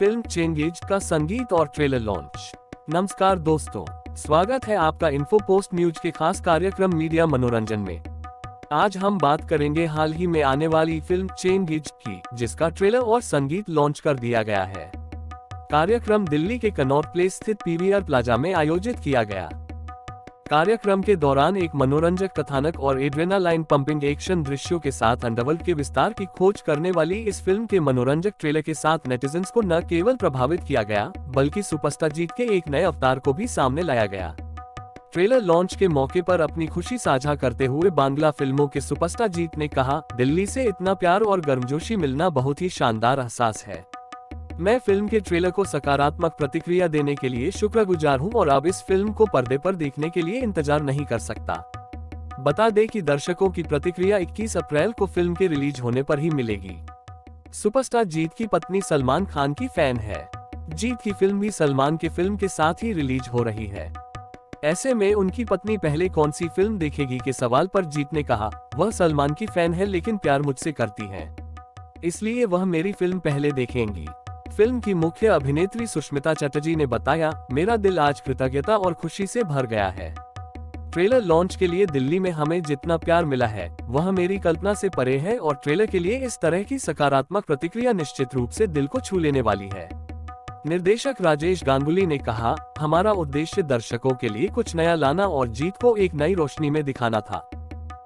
Film चेंगेज का संगीत और ट्रेलर लॉन्च। नमस्कार दोस्तों, स्वागत है आपका इन्फो पोस्ट न्यूज के खास कार्यक्रम मीडिया मनोरंजन में। आज हम बात करेंगे हाल ही में आने वाली फिल्म चेंगेज की, जिसका ट्रेलर और संगीत लॉन्च कर दिया गया है। कार्यक्रम दिल्ली के कनॉट प्लेस स्थित पीवीआर प्लाजा में आयोजित किया गया। कार्यक्रम के दौरान एक मनोरंजक कथानक और एड्रेनालाइन पंपिंग एक्शन दृश्यों के साथ अंडरवर्ल्ड के विस्तार की खोज करने वाली इस फिल्म के मनोरंजक ट्रेलर के साथ नेटिजन्स को न केवल प्रभावित किया गया, बल्कि सुपरस्टार जीत के एक नए अवतार को भी सामने लाया गया। ट्रेलर लॉन्च के मौके पर अपनी खुशी साझा करते हुए बांग्ला फिल्मों के सुपरस्टार जीत ने कहा, दिल्ली से इतना प्यार और गर्मजोशी मिलना बहुत ही शानदार एहसास है। मैं फिल्म के ट्रेलर को सकारात्मक प्रतिक्रिया देने के लिए शुक्रगुजार हूं और अब इस फिल्म को पर्दे पर देखने के लिए इंतजार नहीं कर सकता। बता दें कि दर्शकों की प्रतिक्रिया 21 अप्रैल को फिल्म के रिलीज होने पर ही मिलेगी। सुपरस्टार जीत की पत्नी सलमान खान की फैन है। जीत की फिल्म भी सलमान के फिल्म के साथ ही रिलीज हो रही है। ऐसे में उनकी पत्नी पहले कौन सी फिल्म देखेगी के सवाल पर जीत ने कहा, वह सलमान की फैन है लेकिन प्यार मुझसे करती है, इसलिए वह मेरी फिल्म पहले देखेंगी। फिल्म की मुख्य अभिनेत्री सुष्मिता चटर्जी ने बताया, मेरा दिल आज कृतज्ञता और खुशी से भर गया है। ट्रेलर लॉन्च के लिए दिल्ली में हमें जितना प्यार मिला है वह मेरी कल्पना से परे है और ट्रेलर के लिए इस तरह की सकारात्मक प्रतिक्रिया निश्चित रूप से दिल को छू लेने वाली है। निर्देशक राजेश गांगुली ने कहा, हमारा उद्देश्य दर्शकों के लिए कुछ नया लाना और जीत को एक नई रोशनी में दिखाना था।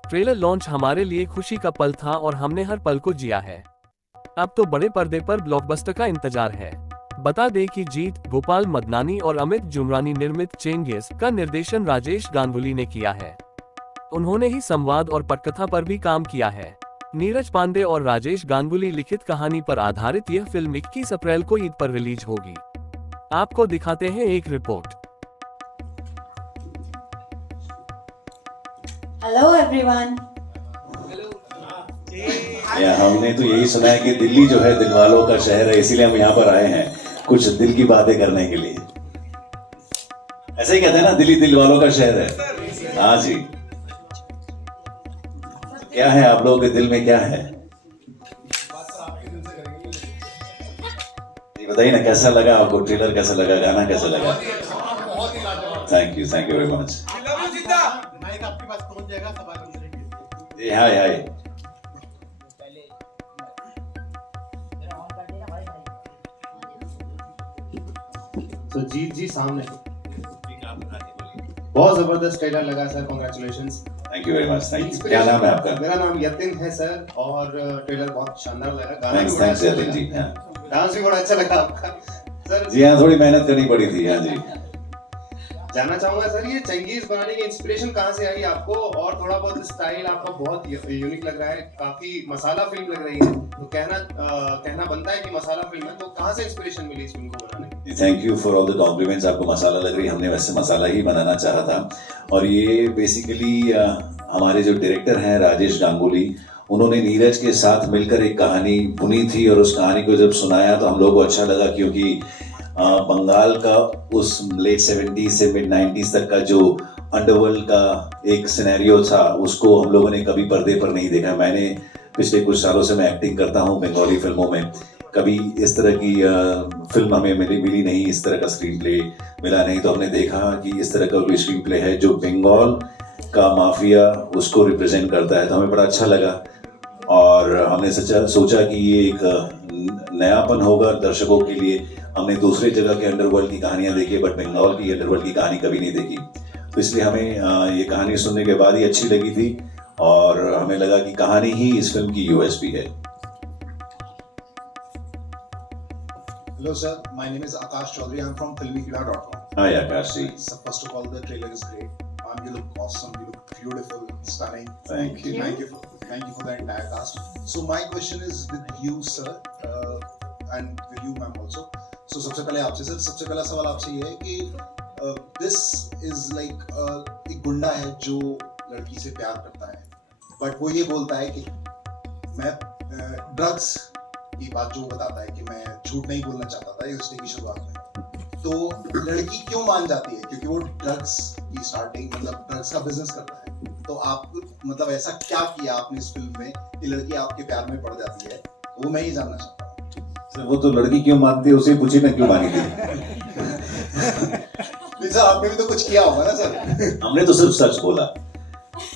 ट्रेलर लॉन्च हमारे लिए खुशी का पल था और हमने हर पल को जिया है। अब तो बड़े पर्दे पर ब्लॉकबस्टर का इंतजार है। बता दें कि जीत, गोपाल मदनानी और अमित जुमरानी निर्मित चेंगेज का निर्देशन राजेश गांगुली ने किया है। उन्होंने ही संवाद और पटकथा पर भी काम किया है। नीरज पांडे और राजेश गांगुली लिखित कहानी पर आधारित यह फिल्म 21 अप्रैल को ईद पर रिलीज होगी। आपको दिखाते हैं एक रिपोर्ट। Hello everyone. हमने तो यही सुना है कि दिल्ली जो है दिलवालों का शहर है, इसीलिए हम यहाँ पर आए हैं कुछ दिल की बातें करने के लिए। ऐसे ही कहते हैं ना, दिल्ली दिलवालों का शहर है। हाँ जी, क्या है आप लोगों के दिल में, क्या है ये बताइए ना। कैसा लगा आपको ट्रेलर, कैसा लगा गाना, कैसा लगा? Thank you very much. Hi तो जीत जी सामने बहुत जबरदस्त ट्रेलर लगा sir, congratulations. Thank you very much. Thank you. क्या नाम है आपका? मेरा नाम यतिन है सर, और ट्रेलर बहुत शानदार लगा। गाना भी थैंक्स यतिन जी। डांस भी बड़ा अच्छा लगा आपका सर। जी हाँ, थोड़ी मेहनत करनी पड़ी थी। हाँ जी, जानना चाहूंगा सर, ये चेंगेज बनाने की इंस्पिरेशन कहाँ से आई आपको? और थोड़ा बहुत स्टाइल आपका बहुत यूनिक लग रहा है, काफी मसाला फिल्म लग रही है, तो कहना बनता है कि मसाला फिल्म है, तो कहाँ से इंस्पिरेशन मिली इस फिल्म को बनाने की? Thank you for all the compliments. आपको मसाला लग रही है, हमने वैसे मसाला ही बनाना चाहा था। और ये बेसिकली हमारे जो डायरेक्टर हैं राजेश गांगुली, उन्होंने नीरज के साथ मिलकर एक कहानी बुनी थी और उस कहानी को जब सुनाया तो हम लोग को अच्छा लगा, क्योंकि बंगाल का उस लेट 70s से मिड 90s तक का जो अंडरवर्ल्ड का एक सिनेरियो था, उसको हम लोगों ने कभी पर्दे पर नहीं देखा। मैंने पिछले कुछ सालों से मैं एक्टिंग करता हूँ बंगाली फिल्मों में, कभी इस तरह की फिल्म हमें मिली नहीं, इस तरह का स्क्रीन प्ले मिला नहीं। तो हमने देखा कि इस तरह का कोई स्क्रीन प्ले है जो बंगाल का माफिया उसको रिप्रेजेंट करता है, तो हमें बड़ा अच्छा लगा। और हमने सोचा कि ये एक नयापन होगा दर्शकों के लिए। हमने दूसरे जगह के अंडरवर्ल्ड की कहानियां देखी, बट बंगाल की अंडरवर्ल्ड की कहानी कभी नहीं देखी, तो इसलिए हमें ये कहानी सुनने के बाद ही अच्छी लगी थी और हमें लगा कि कहानी ही इस फिल्म की यूएसपी है। Hello sir, my name is Akash Chaudhary. I'm from filmykila.com. Hi Akash ji. So first of all, the trailer is great. You look awesome. You look beautiful, stunning. Thank you. Thank you for the entire cast. So my question is with you sir, and with you ma'am also. So सबसे पहले आपसे sir, सबसे पहला सवाल आपसे ये है कि this is like एक गुंडा है जो लड़की से प्यार करता है, बट वो ये बोलता है कि मैं ड्रग्स की बात जो बताता है कि मैं झूठ नहीं बोलना चाहता था ये उसने की शुरुआत में, तो लड़की क्यों मान जाती है? क्योंकि वो ड्रग्स की स्टार्टिंग, मतलब ड्रग्स का बिजनेस करता है। तो आप मतलब ऐसा क्या किया आपने इस फिल्म में कि लड़की आपके प्यार में पड़ जाती है? वो मैं ये जानना चाहता हूँ। वो तो लड़की क्यों मानती है उसे पूछी ना क्यों मानी थी। सर आपने भी तो कुछ किया होगा ना सर। हमने तो सिर्फ सच बोला,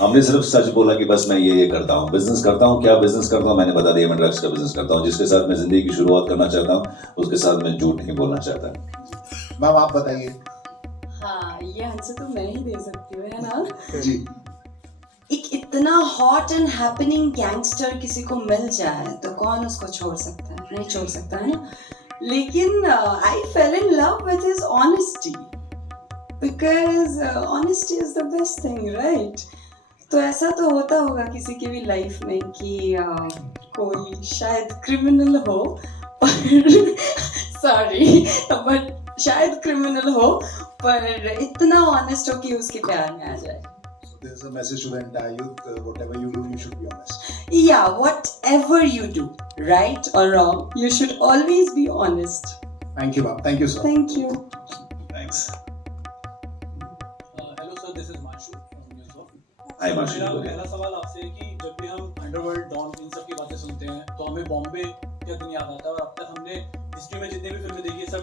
हमने सिर्फ सच बोला कि बस मैं ये करता हूँ, बिजनेस करता हूँ। क्या बिजनेस करता हूँ मैंने बता दिया, मैं ड्रग्स का बिजनेस करता हूँ। जिसके साथ मैं जिंदगी की शुरुआत करना चाहता हूँ उसके साथ मैं झूठ नहीं बोलना चाहता। मैम आप बताइए। हाँ, ये आंसर तो मैं ही दे सकती हूँ, है ना। जी एक इतना हॉट एंड हैपनिंग गैंगस्टर किसी को मिल जाए तो कौन उसको छोड़ सकता है, नहीं छोड़ सकता है ना। लेकिन I fell in love with his honesty, because honesty is the best thing, right. तो ऐसा तो होता होगा किसी की भी लाइफ में कि कोई शायद क्रिमिनल हो पर सॉरी बट शायद क्रिमिनल हो पर इतना ऑनेस्ट हो कि उसके प्यार में आ जाए। This is a message to the entire youth. Whatever you do, you should be honest. Yeah, whatever you do, right or wrong, you should always be honest. Thank you, ma'am. Thank you, sir. Thank you. Thanks. Hello sir, this is Mashu from news. Hi Mashu, मेरा बोलिए। पहला सवाल आपसे है कि जब भी हम अंडरवर्ल्ड डॉन इन सब की बातें सुनते हैं तो हमें बॉम्बे का दिन याद आता है। और अब तक हमने हिस्ट्री में जितनी भी फिल्में देखी है सब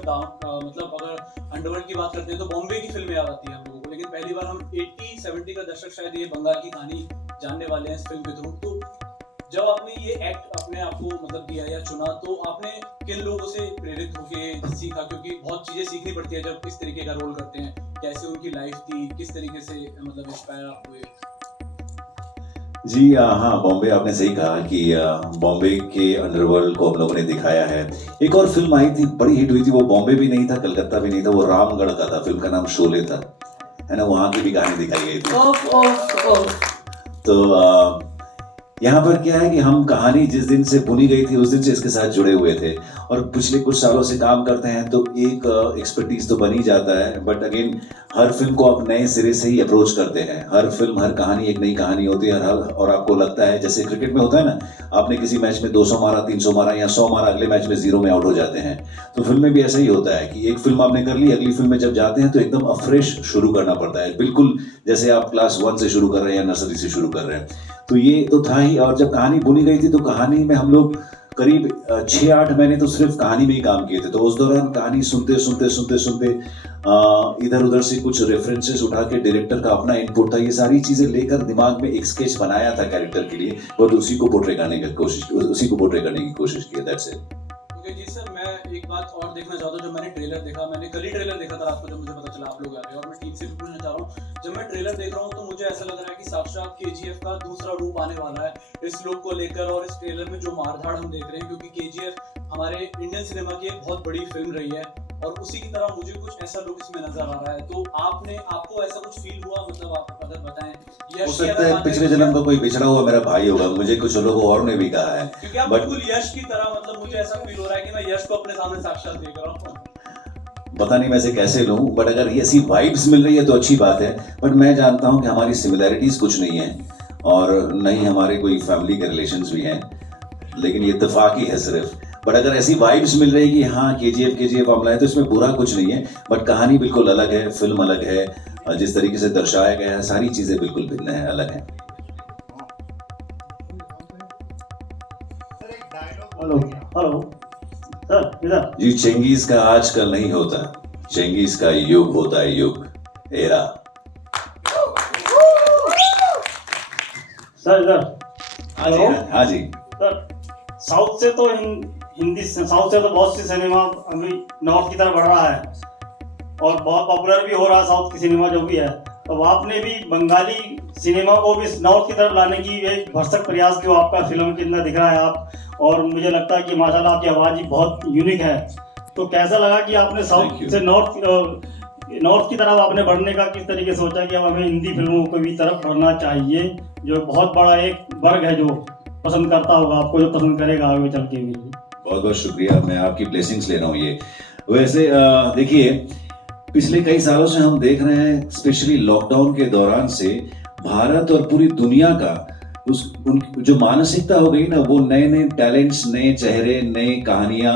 मतलब अगर अंडरवर्ल्ड की बात करते हैं तो बॉम्बे की फिल्में याद आती है हम लोगों को। लेकिन पहली बार हम 80-70 का दशक शायद ये बंगाल की कहानी जानने वाले हैं इस फिल्म के थ्रू। तो जब आपने ये एक्ट अपने आप को मतलब दिया या चुना तो आपने किन लोगों से प्रेरित होके सीखा, क्योंकि बहुत चीजें सीखनी पड़ती है जब इस तरीके का रोल करते हैं। कैसे उनकी लाइफ थी, किस तरीके से मतलब इंस्पायर आप हुए? जी हाँ, बॉम्बे आपने सही कहा कि बॉम्बे के अंडरवर्ल्ड को हम लोगों ने दिखाया है। एक और फिल्म आई थी, बड़ी हिट हुई थी, वो बॉम्बे भी नहीं था, कलकत्ता भी नहीं था, वो रामगढ़ का था। फिल्म का नाम शोले था, है ना। वहाँ की भी कहानी दिखाई गई थी। ओफ ओफ ओफ। तो यहाँ पर क्या है कि हम कहानी जिस दिन से बुनी गई थी उस दिन से इसके साथ जुड़े हुए थे और पिछले कुछ सालों से काम करते हैं तो एक एक्सपर्टीज तो बन ही जाता है। बट अगेन हर फिल्म को आप नए सिरे से ही अप्रोच करते हैं। हर फिल्म, हर कहानी एक नई कहानी होती है। और आपको लगता है जैसे क्रिकेट में होता है ना, आपने किसी मैच में 200 मारा, 300 मारा या 100 मारा, अगले मैच में 0 में आउट हो जाते हैं। तो फिल्म में भी ऐसा ही होता है कि एक फिल्म आपने कर ली, अगली फिल्म में जब जाते हैं तो एकदम अफ्रेश शुरू करना पड़ता है, बिल्कुल जैसे आप क्लास 1 से शुरू कर रहे हैं या नर्सरी से शुरू कर रहे हैं। तो ये तो था ही। और जब कहानी बुनी गई थी तो कहानी में हम लोग करीब 6-8 महीने तो सिर्फ कहानी में ही काम किए थे। तो उस दौरान कहानी सुनते इधर उधर से कुछ रेफरेंसेस उठा के डायरेक्टर का अपना इनपुट था, ये सारी चीजें लेकर दिमाग में एक स्केच बनाया था कैरेक्टर के लिए और उसी को पोर्ट्रे करने की कोशिश की। That's it. Okay ji sir, मैं एक बात और देखना चाहता हूँ। जब मैंने ट्रेलर देखा, मैंने कल ही ट्रेलर देखा था रात को जब मुझे पता चला आप लोग आ रहे हैं, और मैं टीम से भी पूछना चाह रहा हूँ। जब मैं ट्रेलर देख रहा हूँ तो मुझे ऐसा लग रहा है कि साक्षात KGF का दूसरा रूप आने वाला है इस लुक को लेकर और इस ट्रेलर में जो मारधाड़ हम देख रहे हैं, क्योंकि KGF हमारे इंडियन सिनेमा की एक बहुत बड़ी फिल्म रही है और उसी की तरह मुझे कुछ ऐसा लुक इसमें नजर आ रहा है। तो आपको ऐसा कुछ फील हुआ, मतलब आप अगर बताएं? हो सकता है पिछले जन्म का कोई बिछड़ा हुआ मेरा भाई होगा, मुझे कुछ लोगों और ने भी कहा है। क्योंकि आप बिल्कुल यश की तरह, मतलब मुझे ऐसा फील हो रहा है कि मैं यश को अपने सामने साक्षात देख रहा हूँ। पता नहीं मैं इसे कैसे लूं, बट अगर ऐसी वाइब्स मिल रही है तो अच्छी बात है। बट मैं जानता हूं कि हमारी सिमिलैरिटीज कुछ नहीं है और न ही हमारे कोई फैमिली के रिलेशंस भी हैं, लेकिन ये इत्तेफाकी है सिर्फ। बट अगर ऐसी वाइब्स मिल रही है कि हाँ KGF मामला है तो इसमें बुरा कुछ नहीं है। बट कहानी बिल्कुल अलग है, फिल्म अलग है, जिस तरीके से दर्शाया गया है सारी चीजें बिल्कुल भिन्न है, अलग है। हेलो हेलो सर, इधर जी, चेंगीज का आजकल नहीं होता, चेंगीज का युग होता है, युग, एरा। सर इधर। हाँ जी, हाँ जी। सर साउथ से तो हिंदी, साउथ से तो बहुत सी सिनेमा अभी नॉर्थ की तरफ बढ़ रहा है और बहुत पॉपुलर भी हो रहा है साउथ की सिनेमा जो भी है। तो आपने भी बंगाली सिनेमा को भी नॉर्थ की तरफ लाने की एक भरसक प्रयास किया। आपका फिल्म के अंदर दिख रहा है आप, और मुझे लगता है कि माशाल्लाह आपकी आवाज़ ही बहुत यूनिक है। तो कैसा लगा कि आपने साउथ से नॉर्थ की तरफ आपने बढ़ने का किस तरीके से सोचा कि अब हमें हिंदी फिल्मों को भी तरफ बढ़ना चाहिए, जो बहुत बड़ा एक वर्ग है जो पसंद करता होगा आपको, जो पसंद करेगा आगे चल के भी। बहुत बहुत शुक्रिया, मैं आपकी ब्लेसिंग्स ले रहा हूँ। ये वैसे देखिए, पिछले कई सालों से हम देख रहे हैं, स्पेशली लॉकडाउन के दौरान से भारत और पूरी दुनिया का जो मानसिकता हो गई ना, वो नए नए टैलेंट्स, नए चेहरे, नए कहानियां,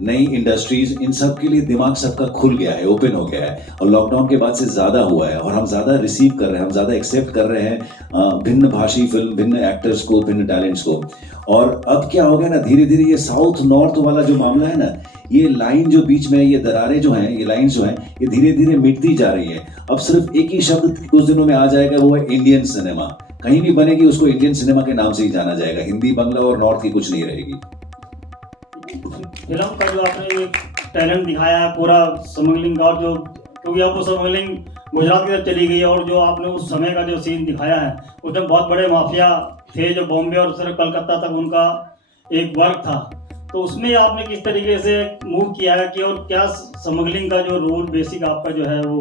नई इंडस्ट्रीज, इन सब के लिए दिमाग सबका खुल गया है, ओपन हो गया है, और लॉकडाउन के बाद से ज़्यादा हुआ है, और हम ज़्यादा रिसीव कर रहे हैं, हम ज़्यादा एक्सेप्ट कर रहे हैं भिन्न भाषी फिल्म, भिन्न एक्टर्स को, भिन्न टैलेंट्स को। और अब क्या हो गया ना, धीरे धीरे ये साउथ नॉर्थ वाला जो मामला है ना, ये लाइन जो बीच में, ये दरारें जो हैं, ये लाइन्स जो हैं, ये धीरे धीरे मिटती जा रही है। अब सिर्फ एक ही शब्द कुछ दिनों में आ जाएगा, वो है इंडियन सिनेमा। कहीं भी बनेगी उसको इंडियन सिनेमा के नाम से ही जाना जाएगा, हिंदी, बांग्ला और नॉर्थ की कुछ नहीं रहेगी। फिल्म का जो आपने टैलेंट दिखाया है पूरा स्मगलिंग का, और जो क्योंकि अब वो स्मगलिंग गुजरात की तरफ चली गई है, और जो आपने उस समय का जो सीन दिखाया है उसमें बहुत बड़े माफिया थे जो बॉम्बे और सिर्फ कलकत्ता तक उनका एक वर्क था, तो उसमें आपने किस तरीके से मूव किया है कि, और क्या स्मगलिंग का जो रोल बेसिक आपका जो है वो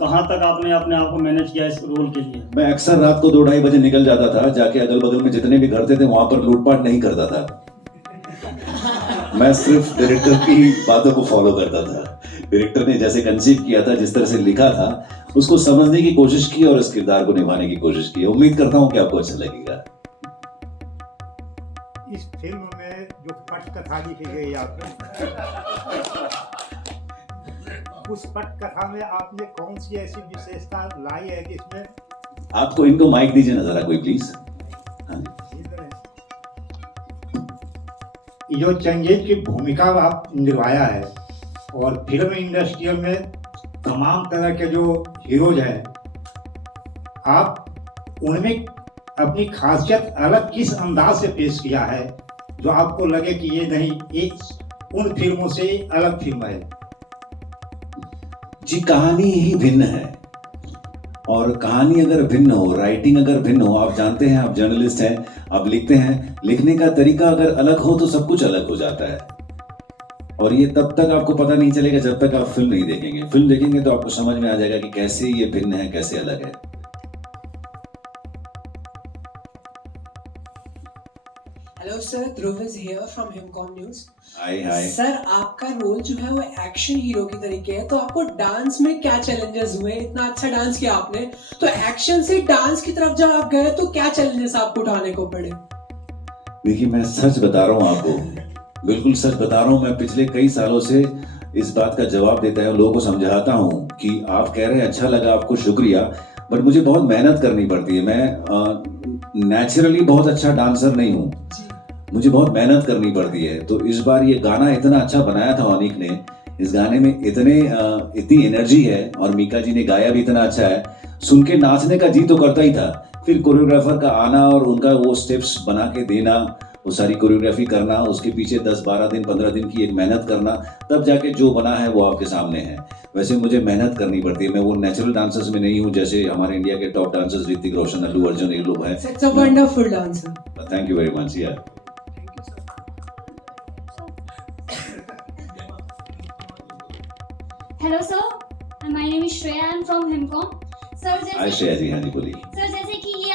कहाँ तक आपने अपने आप को मैनेज किया इस रोल के लिए? मैं अक्सर रात को 2-2:30 बजे निकल जाता था, जाके अगल बगल में जितने भी घर थे वहां पर लूटपाट नहीं करता था। मैं सिर्फ डायरेक्टर की बातों को फॉलो करता था। डायरेक्टर ने जैसे कंसीव किया था, जिस तरह से लिखा था, उसको समझने की कोशिश की और उस किरदार को निभाने की कोशिश की। उम्मीद करता हूँ कि आपको अच्छा लगेगा। इस फिल्म में जो पटकथा लिखी गई आपने, उस पटकथा में आपने कौन सी ऐसी विशेषता लाई है जिसमें आपको, इनको माइक दीजिए ना जरा कोई प्लीज। हाँ जी। जो चंगेज की भूमिका आप निभाया है, और फिल्म इंडस्ट्री में तमाम तरह के जो हीरोज हैं, आप उनमें अपनी खासियत अलग किस अंदाज से पेश किया है जो आपको लगे कि ये नहीं, एक उन फिल्मों से अलग फिल्म है? जी, कहानी ही भिन्न है, और कहानी अगर भिन्न हो, राइटिंग अगर भिन्न हो, आप जानते हैं, आप जर्नलिस्ट हैं, आप लिखते हैं, लिखने का तरीका अगर अलग हो तो सब कुछ अलग हो जाता है। और ये तब तक आपको पता नहीं चलेगा जब तक आप फिल्म नहीं देखेंगे। फिल्म देखेंगे तो आपको समझ में आ जाएगा कि कैसे ये भिन्न है, कैसे अलग है। Hello sir, Dhruv is here from Himcom news. Hi. Sir, आपका रोल जो है वो एक्शन हीरो की तरीके है, तो आपको डांस में क्या चैलेंजेस हुए? इतना अच्छा डांस किया आपने, तो एक्शन से डांस की तरफ जब आप गए तो क्या चैलेंजेस आपको उठाने को पड़े? देखिए, मैं सच बता रहा हूँ आपको, बिल्कुल सच बता रहा हूँ। मैं पिछले कई सालों से इस बात का जवाब देता है, लोगों को समझाता हूँ कि आप कह रहे हैं अच्छा लगा आपको, शुक्रिया, बट मुझे बहुत मेहनत करनी पड़ती है। मैं नेचुरली बहुत अच्छा डांसर नहीं हूँ, मुझे बहुत मेहनत करनी पड़ती है। तो इस बार ये गाना इतना अच्छा बनाया था अनीक ने, इस गाने में इतनी एनर्जी है, और मीका जी ने गाया भी इतना अच्छा है, सुन के नाचने का जी तो करता ही था। फिर कोरियोग्राफर का आना और उनका वो स्टेप्स बना के देना, वो सारी कोरियोग्राफी करना, उसके पीछे 10-12 दिन 15 दिन की एक मेहनत करना, तब जाके जो बना है वो आपके सामने है। वैसे मुझे मेहनत करनी पड़ती है, मैं वो नेचुरल डांसर्स में नहीं हूँ जैसे हमारे इंडिया के टॉप डांसर्स ऋतिक रोशन, अल्लू अर्जुन, ये लोग हैं। It's a wonderful dancer. Thank you very much यार। Hello sir, my name is Shreya, I am from Himcom. Sir hi Shreya ji, हाँ जी बोलिए। सर, जैसे कि ये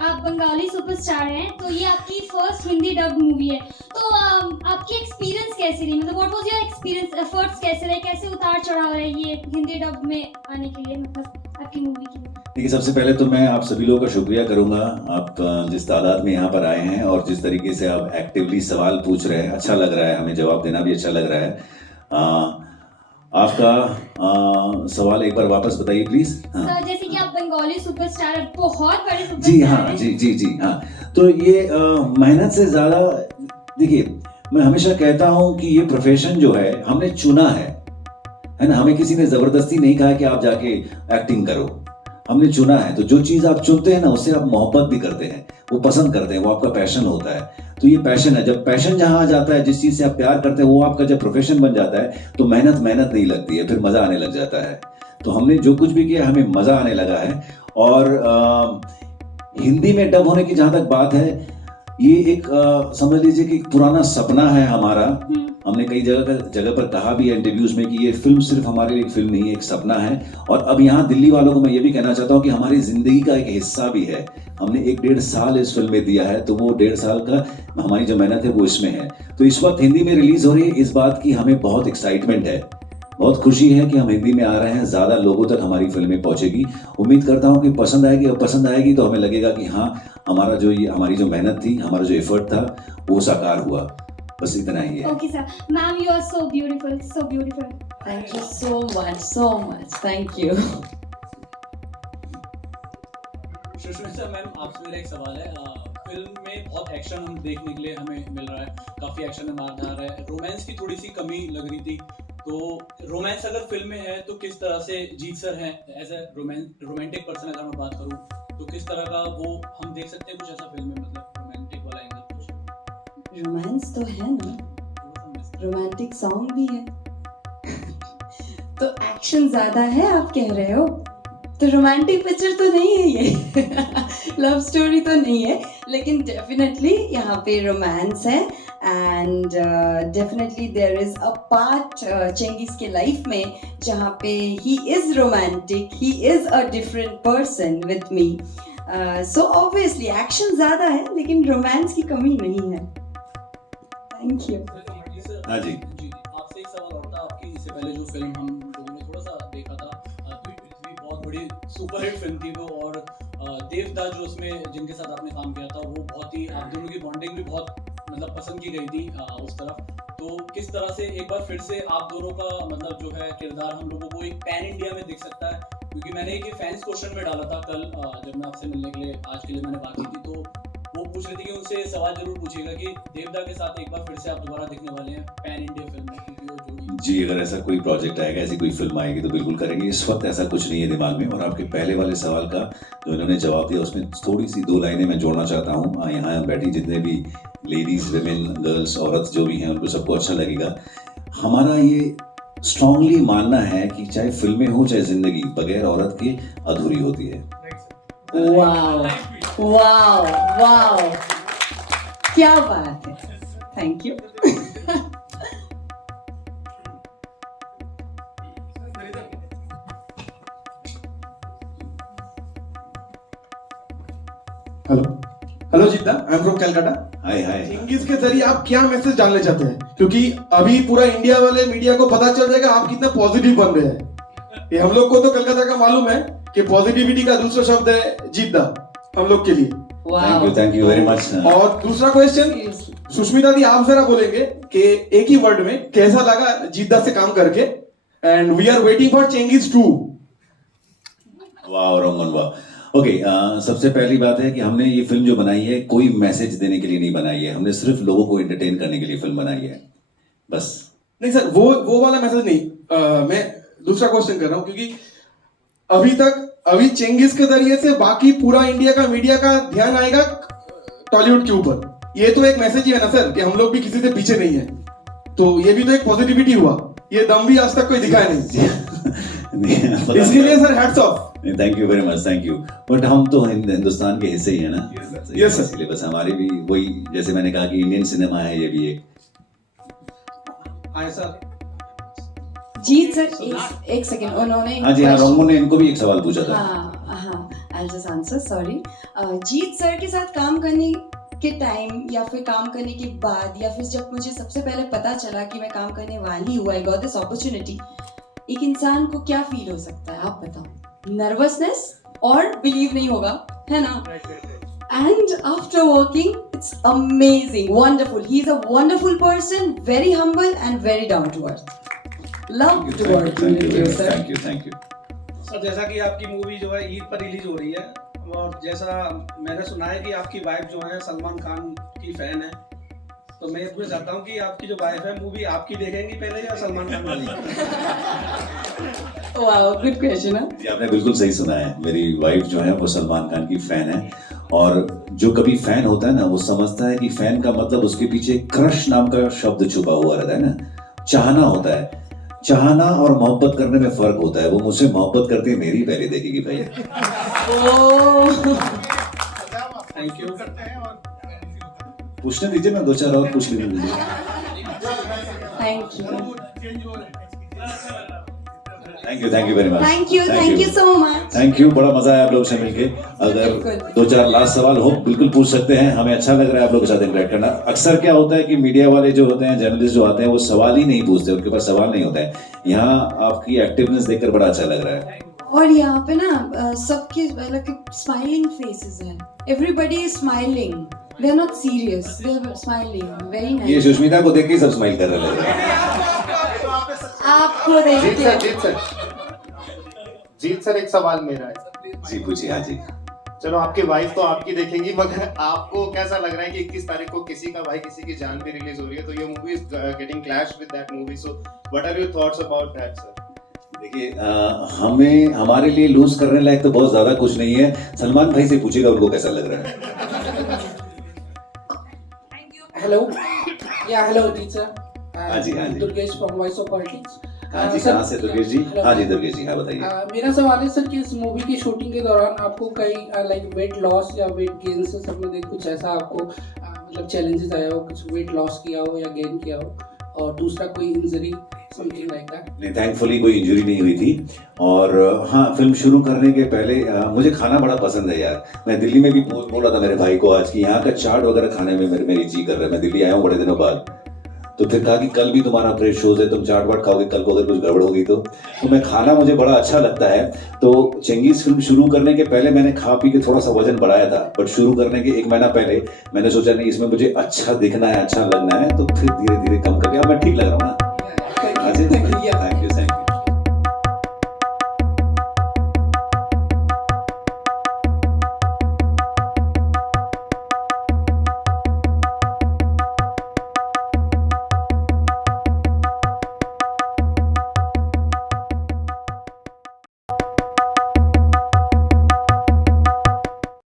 आप बंगाली सुपरस्टार हैं, तो ये आपकी फर्स्ट हिंदी डब मूवी है, तो आपकी एक्सपीरियंस कैसी रही? मतलब what was your experience, efforts कैसे रहे, कैसे उतार चढ़ाव रहे ये हिंदी डब में आने के लिए, मतलब आपकी मूवी के लिए? देखिए, सबसे पहले तो मैं आप सभी लोगों का शुक्रिया करूंगा, आप जिस तादाद में यहाँ पर आए हैं और जिस तरीके से आप एक्टिवली सवाल पूछ रहे हैं, अच्छा लग रहा है, हमें जवाब देना भी अच्छा लग रहा है। आपका सवाल एक बार वापस बताइए प्लीज। हाँ। सर, जैसे कि आप बंगाली सुपरस्टार, बहुत बड़े सुपरस्टार जी हाँ, जी हाँ। तो ये मेहनत से ज्यादा, देखिए मैं हमेशा कहता हूँ कि ये प्रोफेशन जो है हमने चुना है ना, हमें किसी ने जबरदस्ती नहीं कहा कि आप जाके एक्टिंग करो, हमने चुना है। तो जो चीज आप चुनते हैं ना, उससे आप मोहब्बत भी करते हैं, वो पसंद करते हैं, वो आपका पैशन होता है। तो ये पैशन है, जब पैशन जहां आ जाता है, जिस चीज से आप प्यार करते हैं, वो आपका जब प्रोफेशन बन जाता है, तो मेहनत नहीं लगती है, फिर मजा आने लग जाता है। तो हमने जो कुछ भी किया, हमें मजा आने लगा है। और हिंदी में डब होने की जहां तक बात है, ये एक समझ लीजिए कि पुराना सपना है हमारा। हमने कई जगह पर कहा भी है इंटरव्यूज में कि ये फिल्म सिर्फ हमारे लिए एक फिल्म नहीं है, एक सपना है। और अब यहाँ दिल्ली वालों को मैं ये भी कहना चाहता हूँ कि हमारी जिंदगी का एक हिस्सा भी है। हमने 1-1.5 साल इस फिल्म में दिया है, तो वो 1.5 साल का हमारी जो मेहनत है वो इसमें है। तो इस वक्त हिंदी में रिलीज हो रही है, इस बात की हमें बहुत एक्साइटमेंट है, बहुत खुशी है कि हम हिंदी में आ रहे हैं, ज्यादा लोगों तक हमारी फिल्में पहुंचेगी। उम्मीद करता हूं कि पसंद आएगी, और पसंद आएगी तो हमें लगेगा कि हाँ, हमारी जो मेहनत थी, हमारा जो एफर्ट था, वो साकार हुआ। बस इतना ही है। Okay, sir. Ma'am, you are so beautiful, so beautiful. Thank you so much. Thank you. Sushmita ma'am, आपसे मेरा एक सवाल है। फिल्म में बहुत एक्शन हम देखने के लिए हमें मिल रहा है, काफी एक्शन में मारधार है, रोमांस की थोड़ी सी कमी लग रही थी। तो रोमांस अगर फिल्म में है तो किस तरह से जीत सर हैं एज ए रोमांटिक पर्सन, अगर मैं बात करूं तो किस तरह का वो हम देख सकते हैं कुछ ऐसा फिल्म में, मतलब रोमांटिक वाला एंगल कुछ? रोमांस तो है ना, रोमांटिक सॉन्ग भी है। तो एक्शन ज्यादा है आप कह रहे हो, तो रोमांटिक पिक्चर तो नहीं है ये। लव स्टोरी तो नहीं है, लेकिन डेफिनेटली यहाँ पे रोमांस है। And definitely there is a part Chengiz के लाइफ में जहाँ पे ही is romantic, he is a different person with me. So obviously action ज्यादा है लेकिन रोमांस की कमी नहीं है। Thank you. हाँ जी। आपसे एक सवाल और था, आपकी इससे पहले जो फिल्म हम लोगों ने थोड़ा सा देखा था, पृथ्वी, बहुत बड़ी सुपरहिट फिल्म थी वो, और देवदा जो उसमें जिनके साथ आपने काम किया था वो बहुत ही, आप दोनों की बॉन्डिंग भी बहुत मतलब पसंद की गई थी उस तरफ। तो किस तरह से एक बार फिर से आप दोनों का मतलब जो है किरदार हम लोगों को एक पैन इंडिया में दिख सकता है? क्योंकि मैंने एक फैंस क्वेश्चन में डाला था कल जब मैं आपसे मिलने के लिए आज के लिए मैंने बात की थी, तो वो पूछ रही थी कि उनसे सवाल जरूर पूछिएगा कि देवदा के साथ एक बार फिर से आप दोबारा दिखने वाले हैं पैन इंडिया फिल्म में, क्योंकि वो जोड़ी। जी, अगर ऐसा कोई प्रोजेक्ट आएगा, ऐसी कोई फिल्म आएगी तो बिल्कुल करेंगे। इस वक्त ऐसा कुछ नहीं है दिमाग में। और आपके पहले वाले सवाल का जो इन्होंने जवाब दिया उसमें थोड़ी सी 2 लाइनें मैं जोड़ना चाहता हूँ। यहाँ बैठी जितने भी लेडीज, विमेन, गर्ल्स, औरत जो भी हैं उनको सबको अच्छा लगेगा। हमारा ये स्ट्रांगली मानना है कि चाहे फिल्में हो चाहे जिंदगी, बगैर औरत के अधूरी होती है। वाओ वाओ वाओ, क्या बात है। Thank you. Hello Jidda, I am from Calcutta. Hi hi. चेंगिस के जरिए आप क्या मैसेज डालना चाहते हैं? क्योंकि अभी पूरा इंडिया वाले मीडिया को पता चल जाएगा आप कितना पॉजिटिव बन रहे हैं। ये हम लोग को तो कलकत्ता का मालूम है कि पॉजिटिविटी का दूसरा शब्द है जिद्दा हम लोग के लिए। Thank you very much. और दूसरा क्वेश्चन, सुष्मिता दी आप जरा बोलेंगे कि एक ही वर्ड में कैसा लगा जिद्दा से काम करके, and we are waiting for Chengiz 2। वाह रोमन वाह। ओके, सबसे पहली बात है कि हमने ये फिल्म जो बनाई है कोई मैसेज देने के लिए नहीं बनाई है, हमने सिर्फ लोगों को एंटरटेन करने के लिए फिल्म बनाई है बस। नहीं सर, वो वाला मैसेज नहीं। मैं दूसरा क्वेश्चन कर रहा हूं, क्योंकि अभी चेंगिस के जरिए से बाकी पूरा इंडिया का मीडिया का ध्यान आएगा टॉलीवुड के ऊपर। ये तो एक मैसेज ही है ना सर कि हम लोग भी किसी से पीछे नहीं है, तो ये भी तो एक पॉजिटिविटी हुआ। ये दम भी आज तक कोई दिखाया नहीं। इसके लिए sir hats off. Thank you very much, thank you. But हम तो हिंदुस्तान के हिस्से ही है ना। Yes sir. इसलिए बस हमारी भी वही, जैसे मैंने कहा कि इंडियन सिनेमा है, ये भी एक। Hi sir. जीत सर, एक सेकंड, उन्होंने हाँ जी हाँ, रोमो ने इनको भी एक सवाल पूछा था। हाँ, I'll just answer, sorry. जीत सर के साथ काम करने के टाइम या फिर काम करने के बाद या फिर जब मुझे सबसे पहले पता चला कि मैं काम करने वाली हूँ, I got this opportunity, एक इंसान को क्या फील हो सकता है आप बताओ? नर्वसनेस और बिलीव नहीं होगा, है ना? And after working, it's amazing, wonderful. He's a wonderful person, very humble and very down to earth. Love to work with you, sir. Thank you. Sir, जैसा कि आपकी मूवी जो है ईद पर रिलीज हो रही है, और जैसा मैंने सुना है कि आपकी वाइफ जो है सलमान खान की फैन है, तो मैं ये पूछना चाहता हूँ कि आपकी जो वाइफ है मूवी आपकी देखेंगी पहले या सलमान खान वाली? वाओ, गुड क्वेश्चन है। जी, आपने बिल्कुल सही सुना है। मेरी वाइफ जो है वो सलमान खान की फैन है, और जो कभी फैन होता है ना वो समझता है कि फैन का मतलब उसके पीछे क्रश नाम का शब्द छुपा हुआ रहता है ना। चाहना होता है, चाहना और मोहब्बत करने में फर्क होता है। वो मुझसे मोहब्बत करते मेरी पहले देखेगी भाई। Thank you. पूछने दीजिए, मैं 2-4 और पूछ लेने दीजिए। Thank you very much. Thank you so much. Thank you, बड़ा मजा आया आप लोग से मिलके। अगर 2-4 लास्ट सवाल हो बिल्कुल पूछ सकते हैं, हमें अच्छा लग रहा है आप लोग के साथ इंटरेक्ट करना। अक्सर क्या होता है कि मीडिया वाले जो होते हैं, जर्नलिस्ट जो आते हैं, वो सवाल ही नहीं पूछते, उनके पास सवाल नहीं होता है। यहाँ आपकी एक्टिवनेस देखकर बड़ा अच्छा लग रहा है। और यहाँ पे ना सबके मतलब स्माइलिंग फेसेस हैं, everybody is smiling. They're not serious. They're smiling. Very nice. ये सुष्मिता को देख के सब स्माइल कर रहे लग रहे हैं। आपको देख के जीत सर एक सवाल मेरा है। जी पूछिए। हाँ जी। चलो आपकी वाइफ तो आपकी देखेंगी, मगर आपको कैसा लग रहा है कि 21 तारीख को किसी का भाई किसी की जान भी रिलीज हो रही है, तो ये movie is getting clash with that movie, so what are your thoughts about that sir? देखिए हमें हमारे लिए लूज करने लायक तो बहुत ज्यादा कुछ नहीं है। सलमान भाई से पूछेगा उनको कैसा लग रहा है। हेलो या हेलो टीचर। हाँ जी, हाँ जी। Durgesh from voice of politics. हाँ जी, कहाँ से दुर्गेश जी? हाँ जी दुर्गेश जी, हाँ बताइए। मेरा सवाल है सर कि इस मूवी की शूटिंग के दौरान आपको कई लाइक वेट लॉस या वेट गेन से संबंधित कुछ ऐसा आपको मतलब चैलेंजेस आया हो, कुछ वेट लॉस किया हो या गेन किया हो, और दूसरा कोई इंजरी समथिंग लाइक दैट? नहीं, थैंकफुली कोई इंजरी नहीं हुई थी। और हाँ, फिल्म शुरू करने के पहले मुझे खाना बड़ा पसंद है यार। मैं दिल्ली में भी बोल रहा था मेरे भाई को आज कि यहाँ का चाट वगैरह खाने में मेरी जी कर रहा है। मैं दिल्ली आया हूँ बड़े दिनों बाद, तो फिर कहा कि कल भी तुम्हारा प्रेस शोज है, तुम चाट वाट खाओगे, कल को अगर कुछ गड़बड़ होगी तो मैं खाना मुझे बड़ा अच्छा लगता है। तो चंगेज फिल्म शुरू करने के पहले मैंने खा पी के थोड़ा सा वजन बढ़ाया था, बट शुरू करने के 1 महीना पहले मैंने सोचा नहीं इसमें मुझे अच्छा दिखना है, अच्छा लगना है, तो फिर धीरे धीरे कम करके अब मैं ठीक लग रहा हूँ ना। Thank you.